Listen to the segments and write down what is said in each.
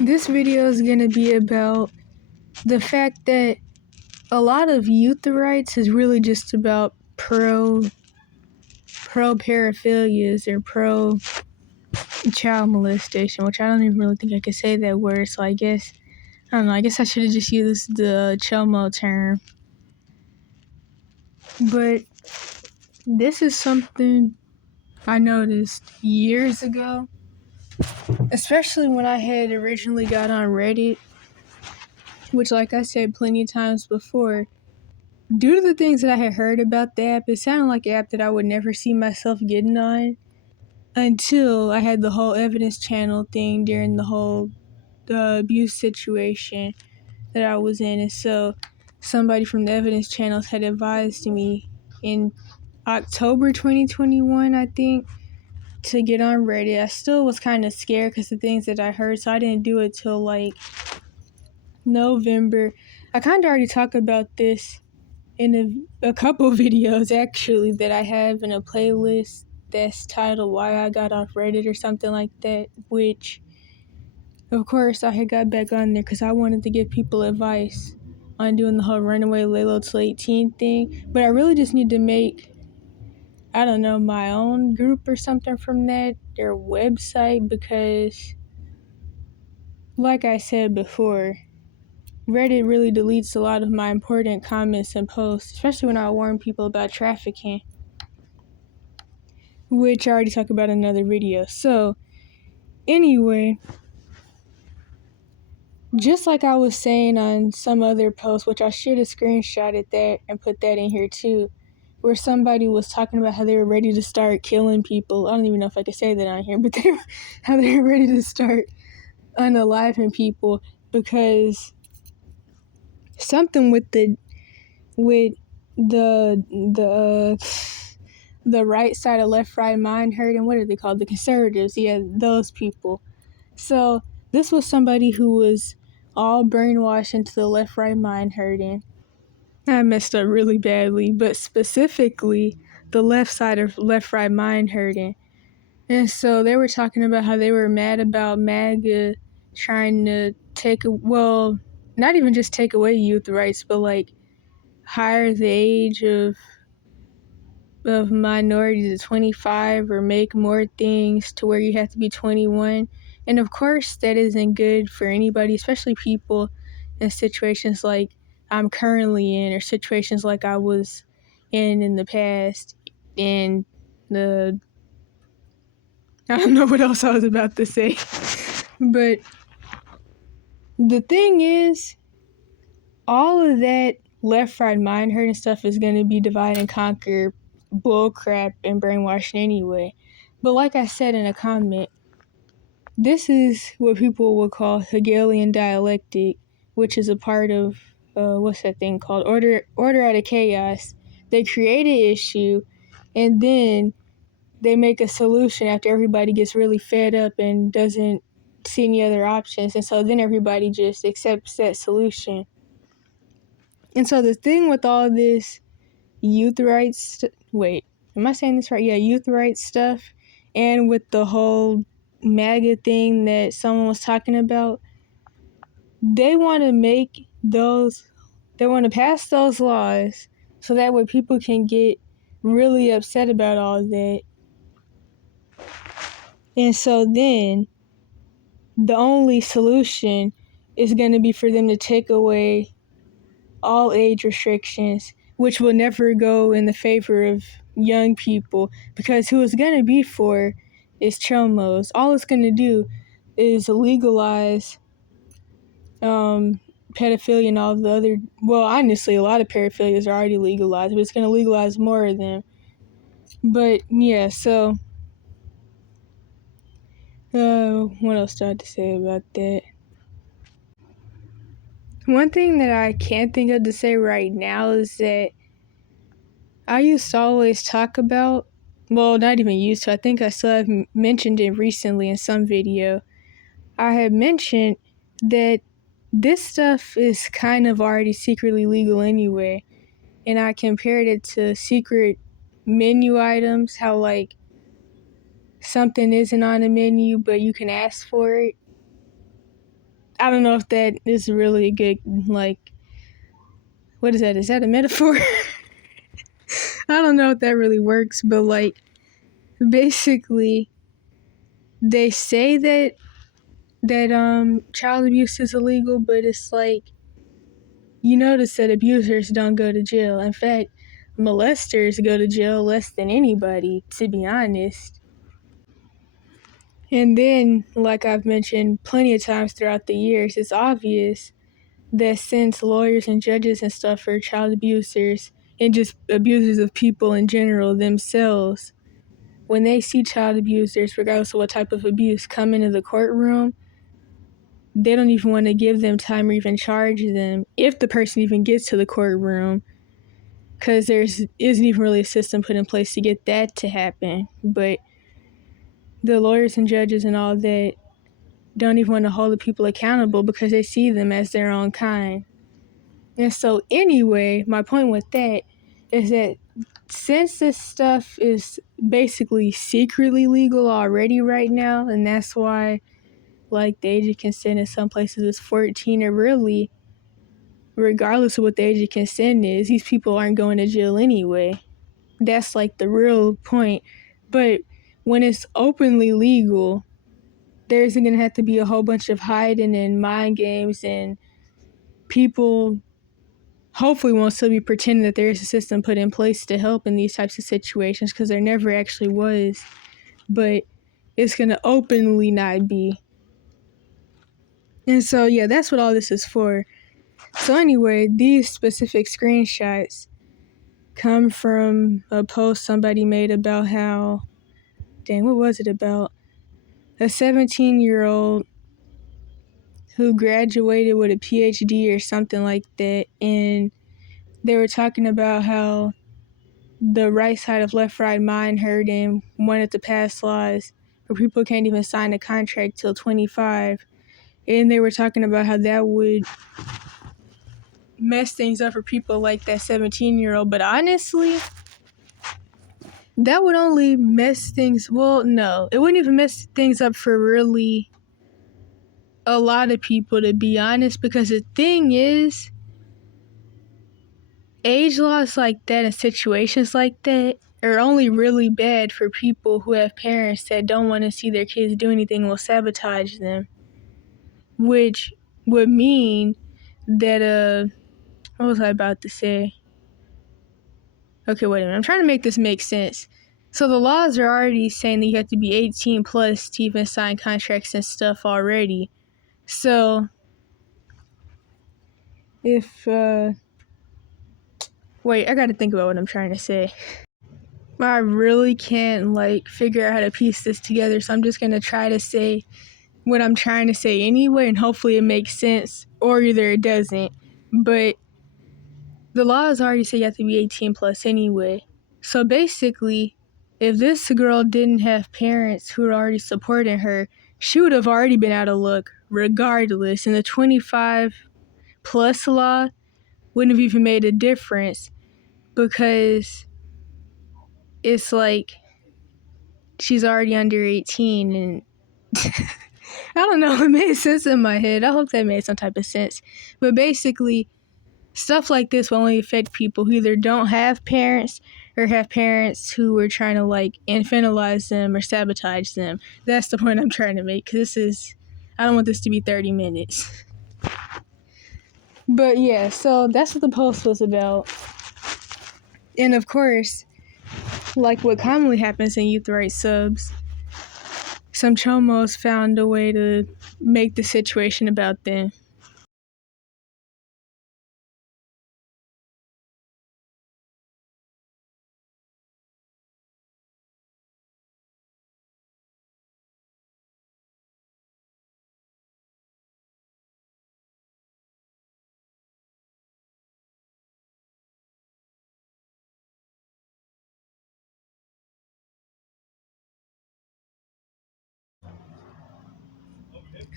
This video is going to be about the fact that a lot of youth rights is really just about pro-paraphilias or pro-child molestation, which I don't even really think I could say that word, so I guess I should have just used the chomo term. But this is something I noticed years ago, especially when I had originally got on Reddit, which, like I said plenty of times before, due to the things that I had heard about the app, it sounded like an app that I would never see myself getting on until I had the whole evidence channel thing during the whole abuse situation that I was in. And so somebody from the evidence channels had advised me in October 2021, I think, to get on Reddit. I still was kind of scared because of things that I heard, so I didn't do it till like November. I kind of already talked about this in a couple videos actually that I have in a playlist that's titled Why I Got Off Reddit or something like that, which of course I had got back on there because I wanted to give people advice on doing the whole runaway lay low till 18 thing, but I really just need to make, I don't know, my own group or something from that, their website, because like I said before, Reddit really deletes a lot of my important comments and posts, especially when I warn people about trafficking, which I already talked about in another video. So, anyway, just like I was saying on some other post, which I should have screenshotted that and put that in here too, where somebody was talking about how they were ready to start killing people. I don't even know if I could say that on here, but how they were ready to start unaliving people because something with the right side of left right mind hurting. What are they called? The conservatives. Yeah, those people. So this was somebody who was all brainwashed into the left right mind hurting. I messed up really badly, but specifically the left side of left right mind hurting. And so they were talking about how they were mad about MAGA trying to not even just take away youth rights, but like higher the age of minorities to 25 or make more things to where you have to be 21. And of course that isn't good for anybody, especially people in situations like I'm currently in or situations like I was in the past. And I don't know what else I was about to say. But the thing is, all of that left right mind hurting stuff is going to be divide and conquer bullcrap and brainwashing anyway. But like I said in a comment, this is what people would call Hegelian dialectic, which is a part of what's that thing called? Order out of chaos. They create an issue and then they make a solution after everybody gets really fed up and doesn't see any other options, and so then everybody just accepts that solution. And so the thing with all this youth rights, am I saying this right? Yeah, youth rights stuff, and with the whole MAGA thing that someone was talking about, they want to pass those laws so that way people can get really upset about all that. And so then the only solution is going to be for them to take away all age restrictions, which will never go in the favor of young people, because who it's going to be for is chomos. All it's going to do is legalize pedophilia and all the other, well, honestly, a lot of paraphilias are already legalized, but it's going to legalize more of them. But yeah, so what else do I have to say about that? One thing that I can't think of to say right now is that I used to always talk about, well, not even used to, I think I still have mentioned it recently in some video. I had mentioned that this stuff is kind of already secretly legal anyway, and I compared it to secret menu items, how like something isn't on a menu but you can ask for it. I don't know if that is really a good, like, what is that? Is that a metaphor? I don't know if that really works, but like, basically, they say that child abuse is illegal, but it's like, you notice that abusers don't go to jail. In fact, molesters go to jail less than anybody, to be honest. And then, like I've mentioned plenty of times throughout the years, it's obvious that since lawyers and judges and stuff are child abusers and just abusers of people in general themselves, when they see child abusers, regardless of what type of abuse, come into the courtroom, they don't even want to give them time or even charge them if the person even gets to the courtroom, because there isn't even really a system put in place to get that to happen. But the lawyers and judges and all that don't even want to hold the people accountable because they see them as their own kind. And so anyway, my point with that is that since this stuff is basically secretly legal already right now, and that's why like the age of consent in some places is 14, or really, regardless of what the age of consent is, these people aren't going to jail anyway. That's like the real point. But when it's openly legal, there's going to have to be a whole bunch of hiding and mind games, and people hopefully won't still be pretending that there is a system put in place to help in these types of situations, because there never actually was. But it's going to openly not be. And so, yeah, that's what all this is for. So anyway, these specific screenshots come from a post somebody made about how, what was it about? A 17-year-old who graduated with a PhD or something like that, and they were talking about how the right side of left-right mind heard and wanted to pass laws where people can't even sign a contract till 25. And they were talking about how that would mess things up for people like that 17-year-old. But honestly, that would only mess things, well, no, it wouldn't even mess things up for really a lot of people, to be honest, because the thing is, age laws like that and situations like that are only really bad for people who have parents that don't want to see their kids do anything will sabotage them, which would mean that, what was I about to say? Okay, wait a minute. I'm trying to make this make sense. So the laws are already saying that you have to be 18 plus to even sign contracts and stuff already. So if, wait, I gotta think about what I'm trying to say. I really can't, figure out how to piece this together, so I'm just gonna try to say what I'm trying to say anyway, and hopefully it makes sense, or either it doesn't. But the laws already say you have to be 18 plus anyway. So basically, if this girl didn't have parents who were already supporting her, she would have already been out of luck regardless. And the 25 plus law wouldn't have even made a difference, because it's like she's already under 18, and I don't know, it made sense in my head. I hope that made some type of sense. But basically, stuff like this will only affect people who either don't have parents or have parents who are trying to infantilize them or sabotage them. That's the point I'm trying to make, because I don't want this to be 30 minutes. But yeah, so that's what the post was about. And of course, like what commonly happens in youth rights subs, some chomos found a way to make the situation about them.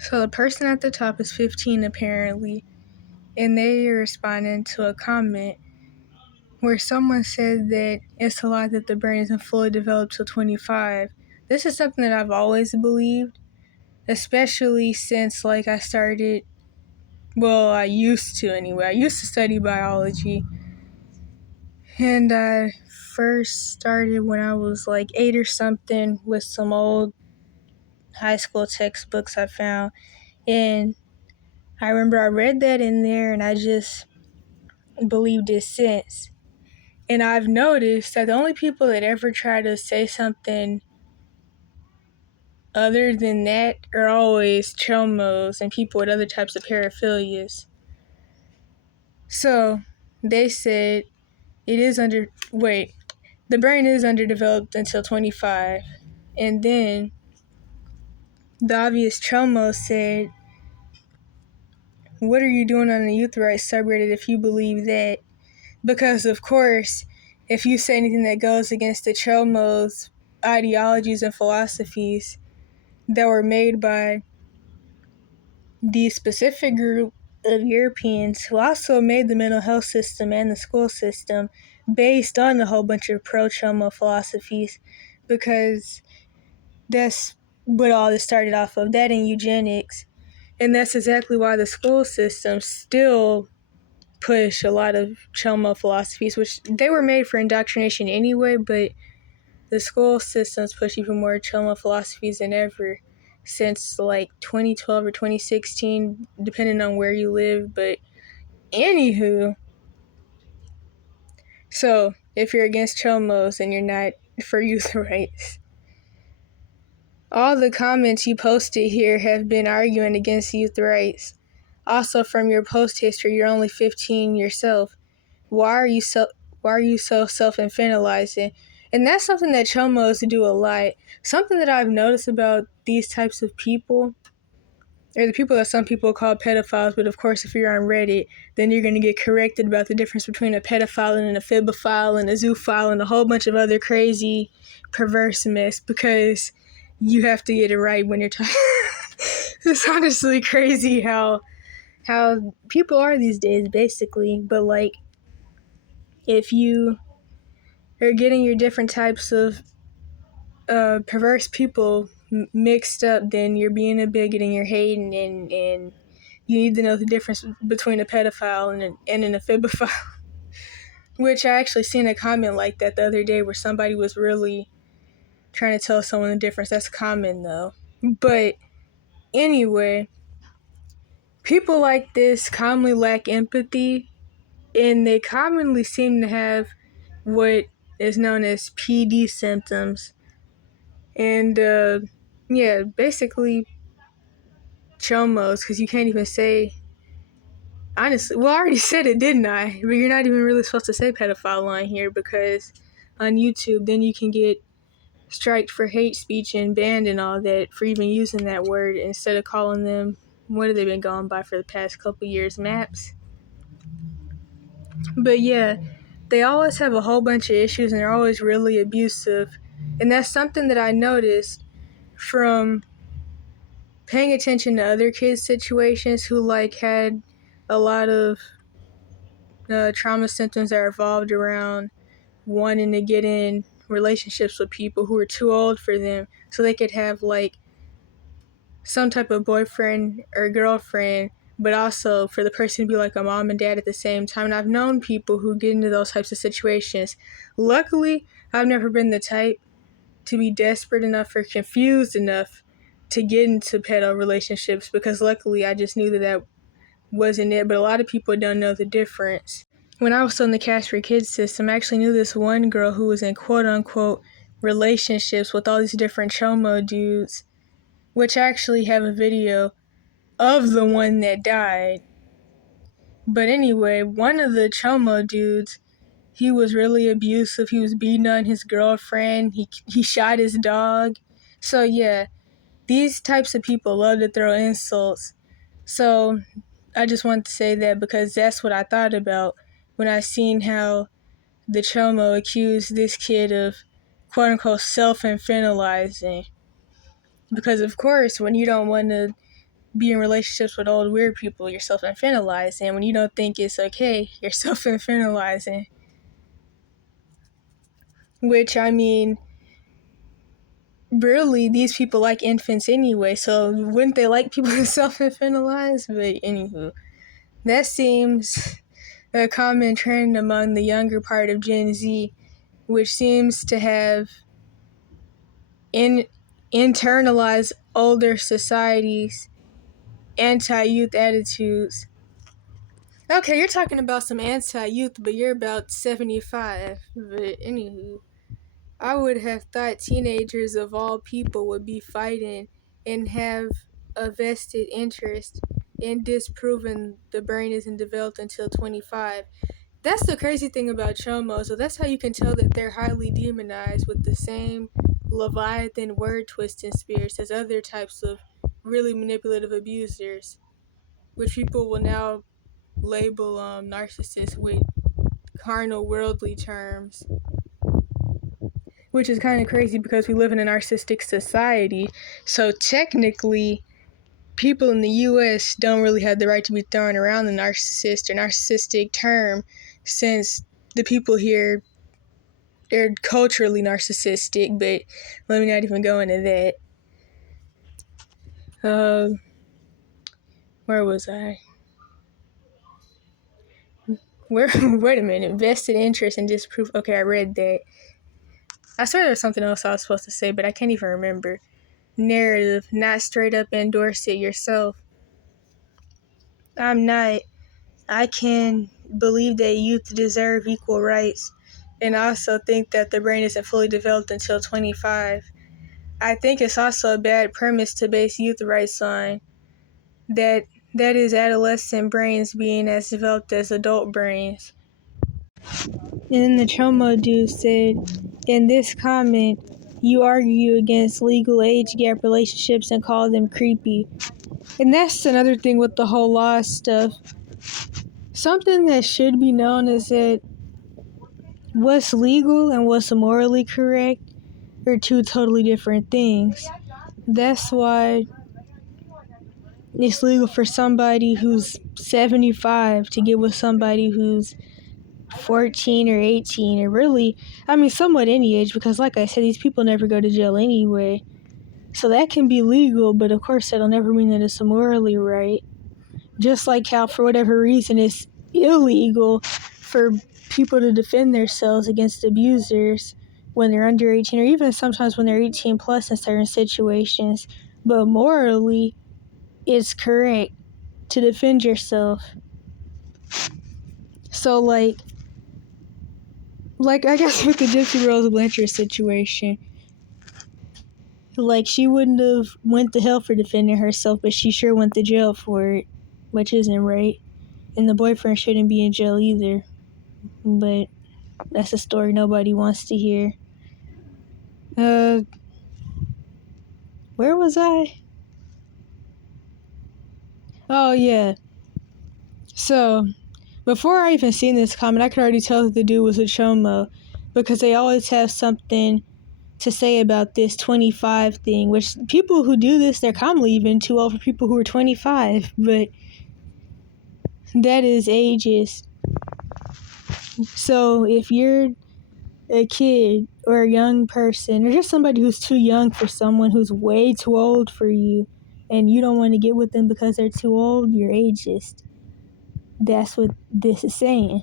So the person at the top is 15 apparently, and they are responding to a comment where someone said that it's a lie that the brain isn't fully developed till 25. This is something that I've always believed, especially since I started Well, I used to anyway. I used to study biology. And I first started when I was like 8 or something with some old high school textbooks I found. And I remember I read that in there and I just believed it since. And I've noticed that the only people that ever try to say something other than that are always chomos and people with other types of paraphilias. So they said the brain is underdeveloped until 25. And then the obvious chomo said, what are you doing on the youth rights subreddit if you believe that? Because, of course, if you say anything that goes against the chomos' ideologies and philosophies that were made by the specific group of Europeans who also made the mental health system and the school system based on a whole bunch of pro-chomo philosophies, because that's what all this started off of, that and eugenics. And that's exactly why the school system still push a lot of chomo philosophies, which they were made for indoctrination anyway, but the school systems push even more chomo philosophies than ever since like 2012 or 2016, depending on where you live. But anywho, so if you're against chomos and you're not for youth rights, all the comments you posted here have been arguing against youth rights. Also, from your post history, you're only 15 yourself. Why are you so self-infantilizing? And that's something that chomos do a lot. Something that I've noticed about these types of people, or the people that some people call pedophiles, but of course if you're on Reddit, then you're going to get corrected about the difference between a pedophile and a phibophile and a zoophile and a whole bunch of other crazy perverse mess, because you have to get it right when you're talking. It's honestly crazy how people are these days, basically. But like, if you are getting your different types of perverse people mixed up, then you're being a bigot and you're hating, and you need to know the difference between a pedophile and an ephibophile. Which I actually seen a comment like that the other day where somebody was really trying to tell someone the difference. That's common though. But anyway, people like this commonly lack empathy, and they commonly seem to have what is known as PD symptoms. And basically chomos, because you can't even say, honestly, well, I already said it, didn't I? But you're not even really supposed to say pedophile on here, because on YouTube, then you can get striked for hate speech and banned and all that for even using that word, instead of calling them, what have they been going by for the past couple years, maps? But yeah, they always have a whole bunch of issues and they're always really abusive. And that's something that I noticed from paying attention to other kids' situations who like had a lot of trauma symptoms that revolved around wanting to get in relationships with people who were too old for them so they could have like some type of boyfriend or girlfriend, but also for the person to be like a mom and dad at the same time. And I've known people who get into those types of situations. Luckily, I've never been the type to be desperate enough or confused enough to get into pedo relationships, because luckily I just knew that wasn't it. But a lot of people don't know the difference. When I was still in the Cash for Kids system, I actually knew this one girl who was in quote-unquote relationships with all these different chomo dudes, which I actually have a video of the one that died. But anyway, one of the chomo dudes, he was really abusive. He was beating on his girlfriend. He shot his dog. So yeah, these types of people love to throw insults. So I just wanted to say that, because that's what I thought about when I seen how the chomo accused this kid of quote-unquote self-infantilizing. Because of course, when you don't want to be in relationships with old weird people, you're self-infantilizing. And when you don't think it's okay, you're self-infantilizing. Which, I mean, really, these people like infants anyway, so wouldn't they like people to self-infantilize? But anywho. That seems a common trend among the younger part of Gen Z, which seems to have internalized older societies' anti-youth attitudes. Okay, you're talking about some anti-youth, but you're about 75. But anywho, I would have thought teenagers of all people would be fighting and have a vested interest in disproving the brain isn't developed until 25. That's the crazy thing about chomos. So that's how you can tell that they're highly demonized with the same Leviathan word twisting spirits as other types of really manipulative abusers, which people will now label narcissists with carnal worldly terms, which is kind of crazy because we live in a narcissistic society. So technically, people in the US don't really have the right to be throwing around the narcissist or narcissistic term, since the people here, they're culturally narcissistic. But let me not even go into that. Where was I? Wait a minute. Vested interest and disproof. Okay, I read that. I swear there was something else I was supposed to say, but I can't even remember. Narrative, not straight up endorse it yourself. I'm not. I can believe that youth deserve equal rights, and I also think that the brain isn't fully developed until 25. I think it's also a bad premise to base youth rights on, that is adolescent brains being as developed as adult brains. And then the Chomo dude said, in this comment, you argue against legal age gap relationships and call them creepy. And that's another thing with the whole law stuff. Something that should be known is that what's legal and what's morally correct are two totally different things. That's why it's legal for somebody who's 75 to get with somebody who's 14 or 18, or really, I mean, somewhat any age, because like I said, these people never go to jail anyway. So that can be legal, but of course that'll never mean that it's morally right. Just like how, for whatever reason, it's illegal for people to defend themselves against abusers when they're under 18, or even sometimes when they're 18 plus in certain situations. But morally, it's correct to defend yourself. So, like I guess with the Gypsy Rose Blanchard situation, like, she wouldn't have went to hell for defending herself, but she sure went to jail for it, which isn't right. And the boyfriend shouldn't be in jail either. But that's a story nobody wants to hear. Where was I? Oh, yeah. So, before I even seen this comment, I could already tell that the dude was a chomo, because they always have something to say about this 25 thing, which people who do this, they're commonly even too old for people who are 25, but that is ageist. So if you're a kid or a young person, or just somebody who's too young for someone who's way too old for you, and you don't want to get with them because they're too old, you're ageist. That's what this is saying,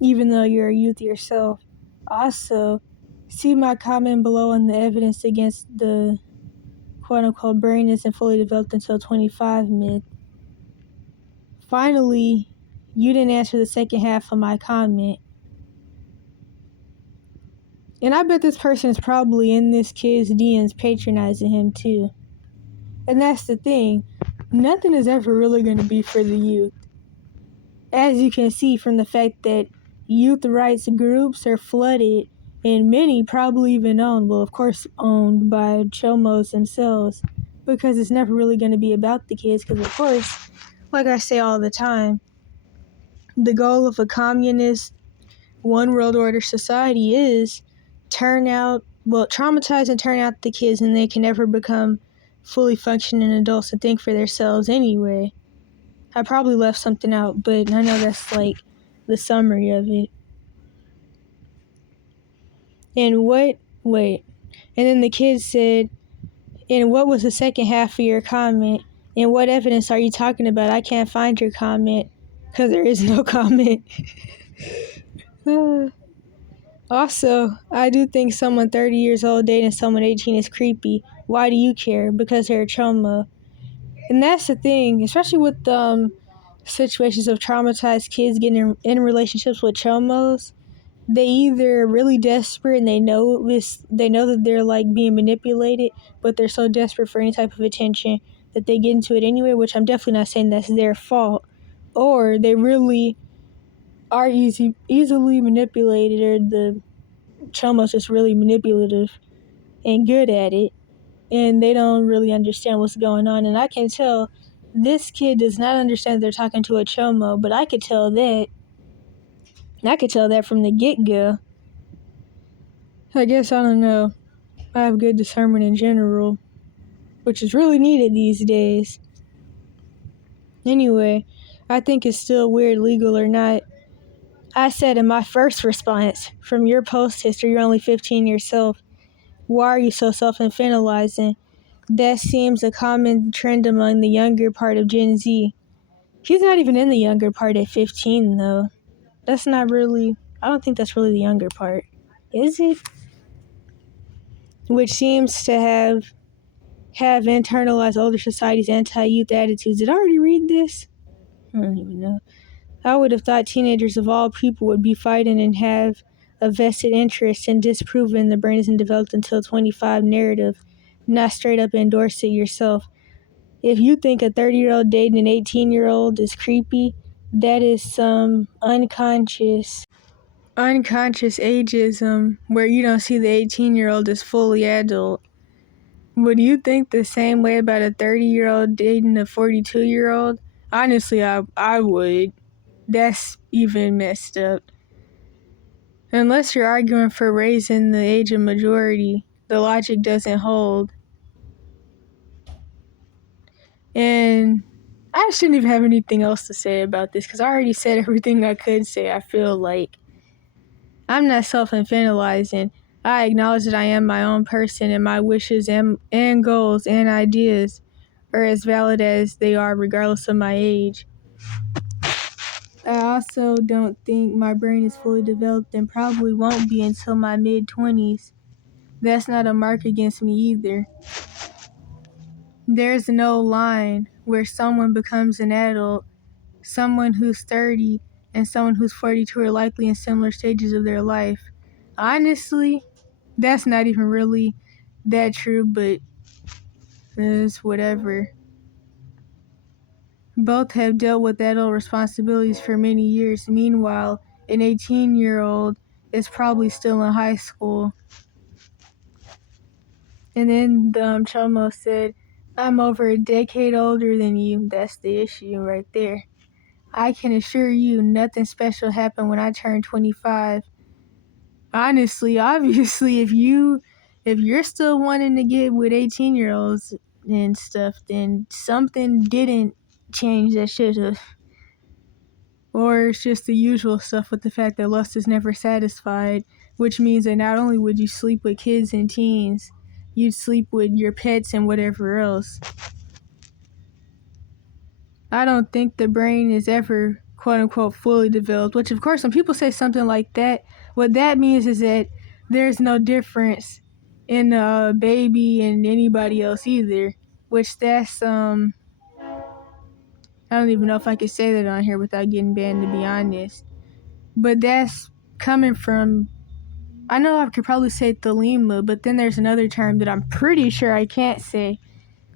even though you're a youth yourself. Also, see my comment below on the evidence against the quote-unquote brain isn't fully developed until 25 myth. Finally, you didn't answer the second half of my comment. And I bet this person is probably in this kid's DMs patronizing him too. And that's the thing. Nothing is ever really going to be for the youth. As you can see from the fact that youth rights groups are flooded, and many probably even owned by chomos themselves, because it's never really going to be about the kids, because of course, like I say all the time, the goal of a communist one world order society is traumatize and turn out the kids, and they can never become fully functioning adults and think for themselves anyway. I probably left something out, but I know that's like the summary of it. And then the kid said, and what was the second half of your comment? And what evidence are you talking about? I can't find your comment because there is no comment. Also, I do think someone 30 years old dating someone 18 is creepy. Why do you care? Because they're a chomo. And that's the thing, especially with situations of traumatized kids getting in relationships with chomos. They either really desperate and they know that they're like being manipulated, but they're so desperate for any type of attention that they get into it anyway, which I'm definitely not saying that's their fault. Or they really are easily manipulated, or the chomos just really manipulative and good at it, and they don't really understand what's going on. And I can tell this kid does not understand they're talking to a chomo, but I could tell that. I could tell that from the get-go. I guess, I don't know. I have good discernment in general, which is really needed these days. Anyway, I think it's still weird, legal or not. I said in my first response, from your post history, you're only 15 yourself. Why are you so self-infantilizing? That seems a common trend among the younger part of Gen Z. He's not even in the younger part at 15, though. That's not really... I don't think that's really the younger part. Is it? Which seems to have internalized older society's anti-youth attitudes. Did I already read this? I don't even know. I would have thought teenagers of all people would be fighting and have a vested interest in disproving the brain isn't developed until 25 narrative, not straight up endorse it yourself. If you think a 30-year-old dating an 18-year-old is creepy, that is some unconscious ageism where you don't see the 18-year-old as fully adult. Would you think the same way about a 30-year-old dating a 42-year-old? Honestly, I would. That's even messed up. Unless you're arguing for raising the age of majority, the logic doesn't hold. And I shouldn't even have anything else to say about this because I already said everything I could say. I feel like I'm not self-infantilizing. I acknowledge that I am my own person and my wishes and goals and ideas are as valid as they are regardless of my age. I also don't think my brain is fully developed and probably won't be until my mid-20s. That's not a mark against me either. There's no line where someone becomes an adult. Someone who's 30 and someone who's 42 are likely in similar stages of their life. Honestly, that's not even really that true, but it's whatever. Both have dealt with adult responsibilities for many years. Meanwhile, an 18-year-old is probably still in high school. And then the chomo said, I'm over a decade older than you. That's the issue right there. I can assure you nothing special happened when I turned 25. Honestly, obviously, if you're still wanting to get with 18-year-olds and stuff, then something didn't change that should have. Or it's just the usual stuff with the fact that lust is never satisfied, which means that not only would you sleep with kids and teens, you'd sleep with your pets and whatever else. I don't think the brain is ever, quote unquote, fully developed, which of course when people say something like that, what that means is that there's no difference in a baby and anybody else either, which that's, I don't even know if I could say that on here without getting banned, to be honest. But that's coming from, I know I could probably say thelemic, but then there's another term that I'm pretty sure I can't say,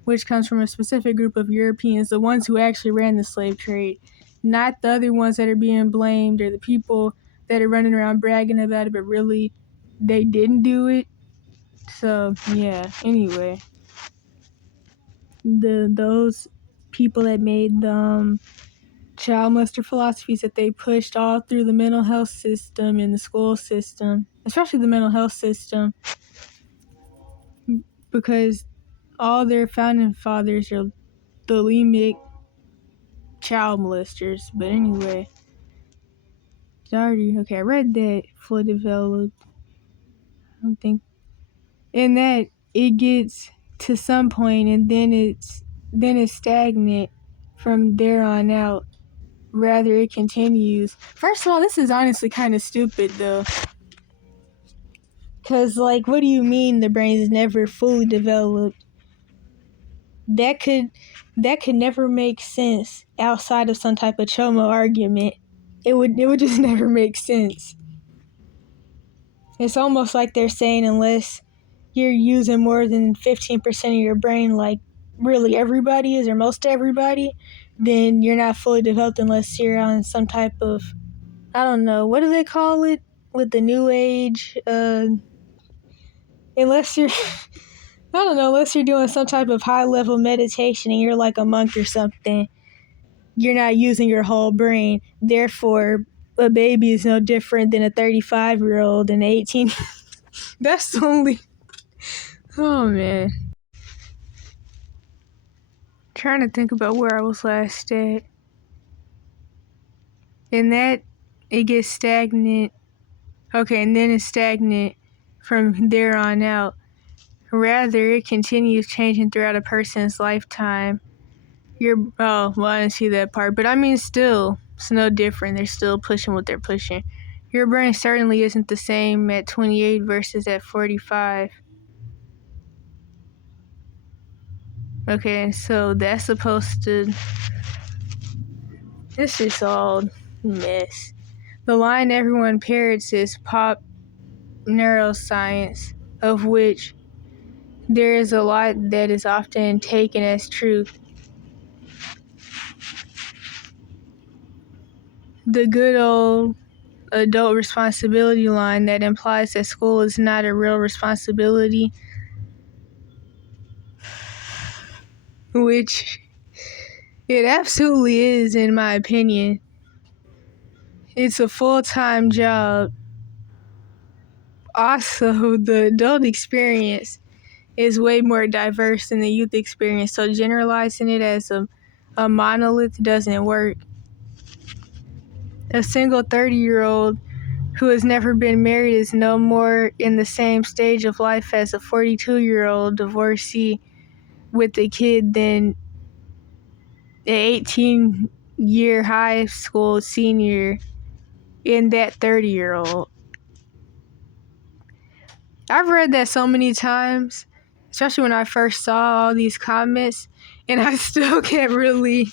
which comes from a specific group of Europeans, the ones who actually ran the slave trade, not the other ones that are being blamed or the people that are running around bragging about it, but really they didn't do it. So yeah, anyway, those people that made the child molester philosophies that they pushed all through the mental health system and the school system, especially the mental health system, because all their founding fathers are thelemic child molesters. But anyway, I read that fully developed. I don't think, and that it gets to some point, and then then is stagnant from there on out. Rather, it continues. First of all, this is honestly kind of stupid, though. Because, like, what do you mean the brain is never fully developed? That could never make sense outside of some type of chomo argument. It would just never make sense. It's almost like they're saying unless you're using more than 15% of your brain, like really everybody is, or most everybody, then you're not fully developed unless you're on some type of, I don't know, what do they call it with the new age? Unless you're, I don't know, unless you're doing some type of high level meditation and you're like a monk or something, you're not using your whole brain. Therefore, a baby is no different than a 35-year-old and 18. That's the only, oh man. Trying to think about where I was last at. And that, it gets stagnant. Okay, and then it's stagnant from there on out. Rather, it continues changing throughout a person's lifetime. I didn't see that part. But I mean, still, it's no different. They're still pushing what they're pushing. Your brain certainly isn't the same at 28 versus at 45. Okay, so that's supposed to... This is all mess. The line everyone parrots is pop neuroscience, of which there is a lot that is often taken as truth. The good old adult responsibility line that implies that school is not a real responsibility, which it absolutely is, in my opinion. It's a full-time job. Also, the adult experience is way more diverse than the youth experience, so generalizing it as a monolith doesn't work. A single 30-year-old who has never been married is no more in the same stage of life as a 42-year-old divorcee with a kid than an 18-year high school senior in that 30-year-old. I've read that so many times, especially when I first saw all these comments, and I still can't really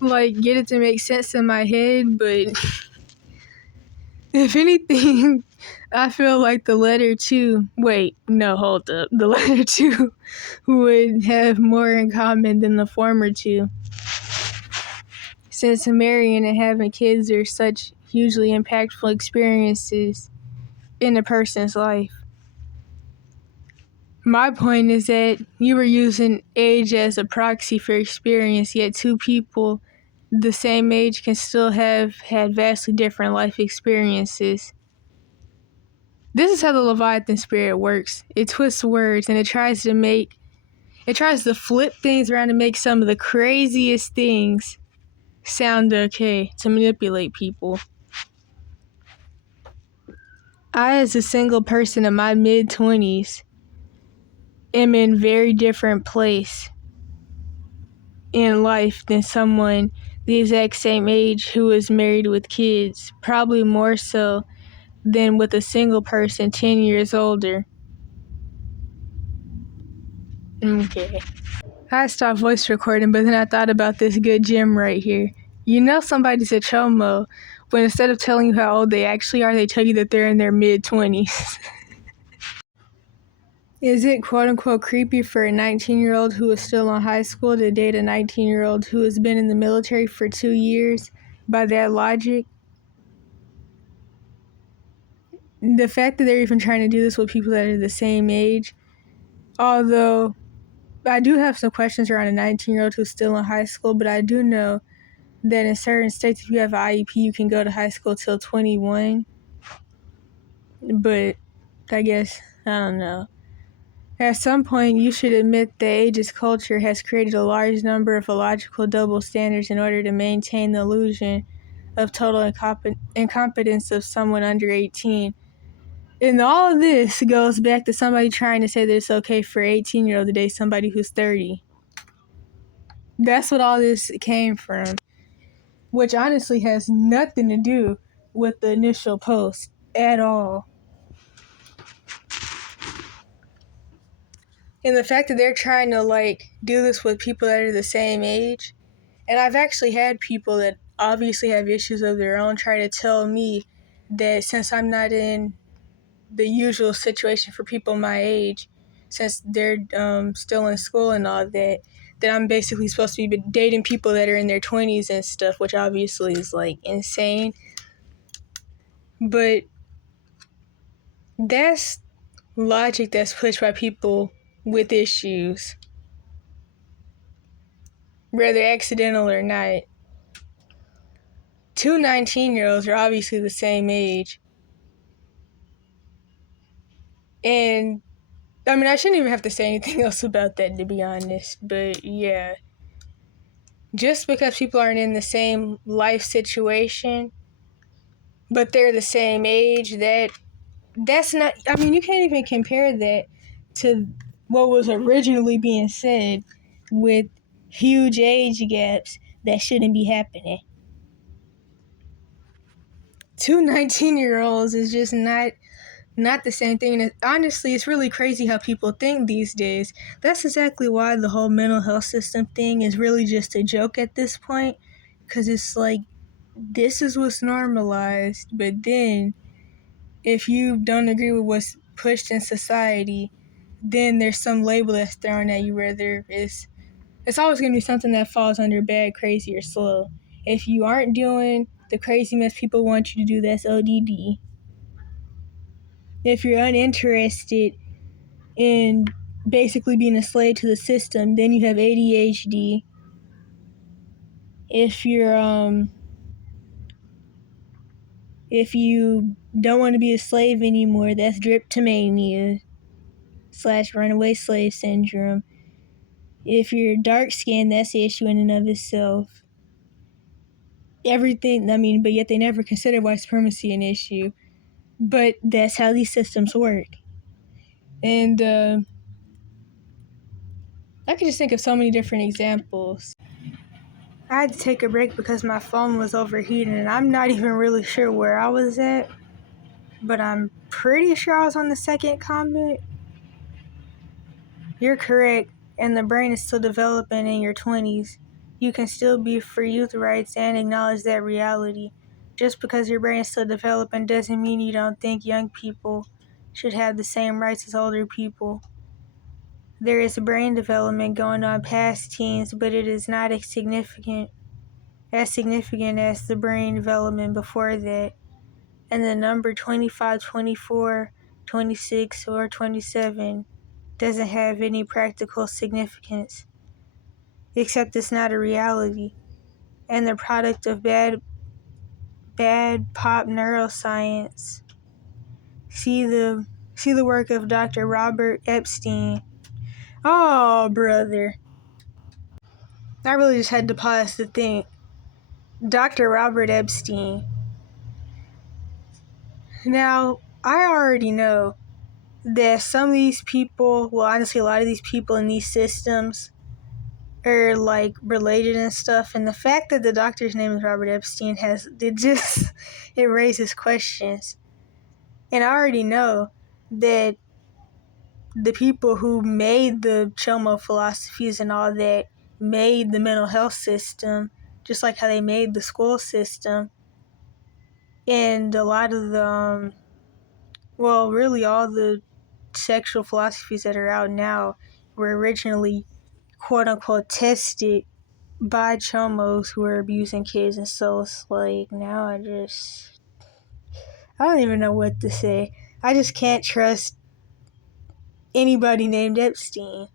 get it to make sense in my head, but if anything, I feel like the letter 2, the letter 2 would have more in common than the former 2. Since marrying and having kids are such hugely impactful experiences in a person's life. My point is that you were using age as a proxy for experience, yet two people the same age can still have had vastly different life experiences. This is how the Leviathan spirit works. It twists words and it tries to flip things around to make some of the craziest things sound okay, to manipulate people. I, as a single person in my mid-20s, am in a very different place in life than someone the exact same age who is married with kids, probably more so than with a single person 10 years older. Okay. I stopped voice recording, but then I thought about this good gem right here. You know somebody's a chomo when instead of telling you how old they actually are, they tell you that they're in their mid-20s. Is it quote-unquote creepy for a 19-year-old who is still in high school to date a 19-year-old who has been in the military for 2 years? By that logic, the fact that they're even trying to do this with people that are the same age, although I do have some questions around a 19-year-old who's still in high school, but I do know that in certain states, if you have an IEP, you can go to high school till 21. But I guess, I don't know. At some point, you should admit that ageist culture has created a large number of illogical double standards in order to maintain the illusion of total incompetence of someone under 18. And all of this goes back to somebody trying to say that it's okay for an 18-year-old to date somebody who's 30. That's what all this came from, which honestly has nothing to do with the initial post at all. And the fact that they're trying to like do this with people that are the same age, and I've actually had people that obviously have issues of their own try to tell me that since I'm not in the usual situation for people my age, since they're still in school and all that, that I'm basically supposed to be dating people that are in their 20s and stuff, which obviously is like insane. But that's logic that's pushed by people with issues, whether accidental or not. Two 19-year-olds are obviously the same age. And I mean, I shouldn't even have to say anything else about that, to be honest. But yeah, just because people aren't in the same life situation, but they're the same age, that's not, I mean, you can't even compare that to what was originally being said with huge age gaps that shouldn't be happening. Two 19-year-olds is just not the same thing. And honestly, it's really crazy how people think these days. That's exactly why the whole mental health system thing is really just a joke at this point. Because it's like, this is what's normalized. But then, if you don't agree with what's pushed in society, then there's some label that's thrown at you, whether it's always going to be something that falls under bad, crazy, or slow. If you aren't doing the craziness people want you to do, that's ODD. If you're uninterested in basically being a slave to the system, then you have ADHD. If you don't want to be a slave anymore, that's drapetomania / runaway slave syndrome. If you're dark skinned, that's the issue in and of itself. Everything, I mean, but yet they never consider white supremacy an issue. But that's how these systems work. And I could just think of so many different examples. I had to take a break because my phone was overheating, and I'm not even really sure where I was at, but I'm pretty sure I was on the second comment. You're correct, and the brain is still developing in your 20s. You can still be for youth rights and acknowledge that reality. Just because your brain is still developing doesn't mean you don't think young people should have the same rights as older people. There is brain development going on past teens, but it is not as significant as the brain development before that. And the number 25, 24, 26, or 27 doesn't have any practical significance, except it's not a reality, and the product of bad pop neuroscience. See the work of Dr. Robert Epstein. Oh, brother. I really just had to pause to think. Dr. Robert Epstein. Now, I already know that some of these people, well, honestly, a lot of these people in these systems are like related and stuff. And the fact that the doctor's name is Robert Epstein it raises questions. And I already know that the people who made the chomo philosophies and all that made the mental health system, just like how they made the school system. And a lot of the, really all the sexual philosophies that are out now were originally quote unquote tested by chomos who were abusing kids, and so it's like now I don't even know what to say. I just can't trust anybody named Epstein.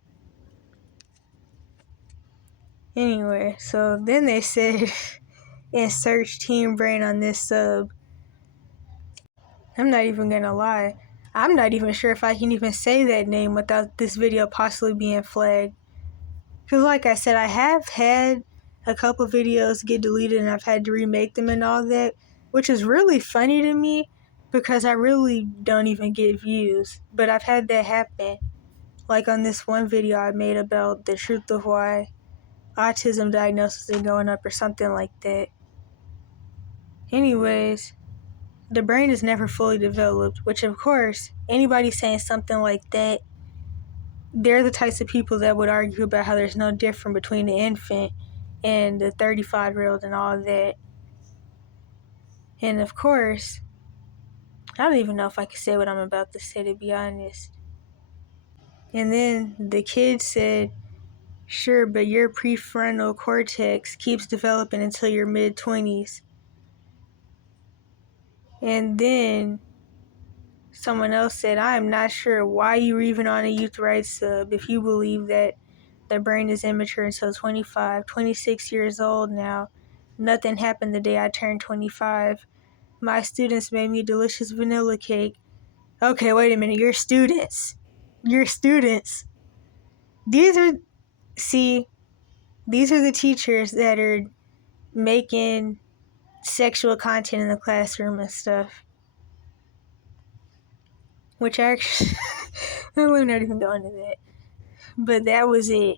Anyway, so then they said insert Team Brain on this sub. I'm not even gonna lie. I'm not even sure if I can even say that name without this video possibly being flagged. Because like I said, I have had a couple videos get deleted and I've had to remake them and all that, which is really funny to me because I really don't even get views. But I've had that happen. Like on this one video I made about the truth of why autism diagnosis is going up or something like that. Anyways, the brain is never fully developed, which of course, anybody saying something like that, they're the types of people that would argue about how there's no difference between the infant and the 35-year-old and all that. And of course, I don't even know if I can say what I'm about to say, to be honest. And then the kid said, sure, but your prefrontal cortex keeps developing until your mid-20s. And then someone else said, I am not sure why you were even on a youth rights sub if you believe that the brain is immature until 25, 26 years old now. Nothing happened the day I turned 25. My students made me delicious vanilla cake. Okay, wait a minute, you're students. You're students. These are the teachers that are making sexual content in the classroom and stuff. Which actually, I'm not even going to that. But that was it.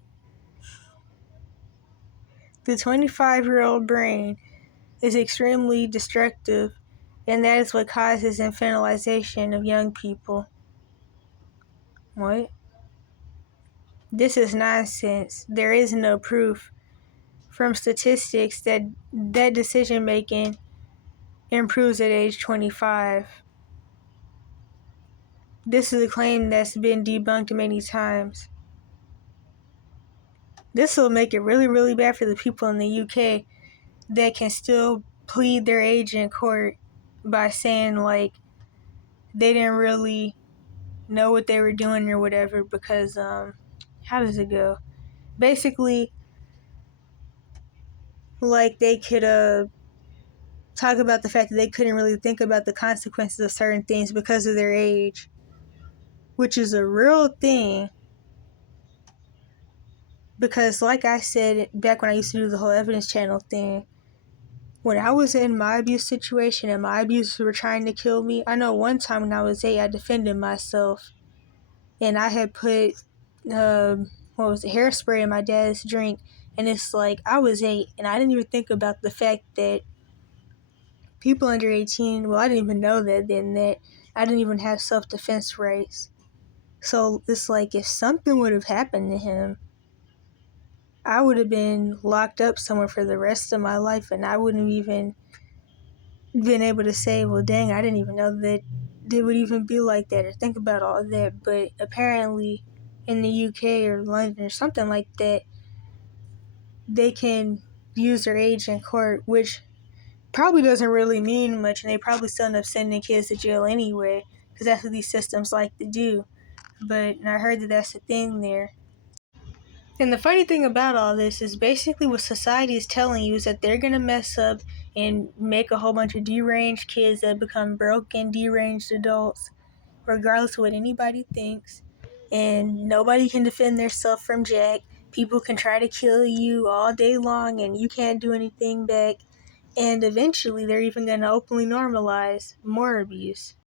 The 25-year-old brain is extremely destructive, and that is what causes infantilization of young people. What? This is nonsense. There is no proof from statistics that decision making improves at age 25. This is a claim that's been debunked many times. This will make it really, really bad for the people in the UK that can still plead their age in court by saying, like, they didn't really know what they were doing or whatever because, how does it go? Basically, like, they could, talk about the fact that they couldn't really think about the consequences of certain things because of their age, which is a real thing. Because, like I said back when I used to do the whole evidence channel thing, when I was in my abuse situation and my abusers were trying to kill me, I know one time when I was 8, I defended myself. And I had put, hairspray in my dad's drink. And it's like, I was 8, and I didn't even think about the fact that people under 18, well, I didn't even know that then, that I didn't even have self-defense rights. So it's like, if something would have happened to him, I would have been locked up somewhere for the rest of my life, and I wouldn't have even been able to say, well, dang, I didn't even know that it would even be like that or think about all that. But apparently in the UK or London or something like that, they can use their age in court, which probably doesn't really mean much, and they probably still end up sending kids to jail anyway, because that's what these systems like to do. But I heard that that's the thing there. And the funny thing about all this is basically what society is telling you is that they're going to mess up and make a whole bunch of deranged kids that become broken, deranged adults, regardless of what anybody thinks. And nobody can defend themselves from jack. People can try to kill you all day long and you can't do anything back. And eventually they're even going to openly normalize more abuse.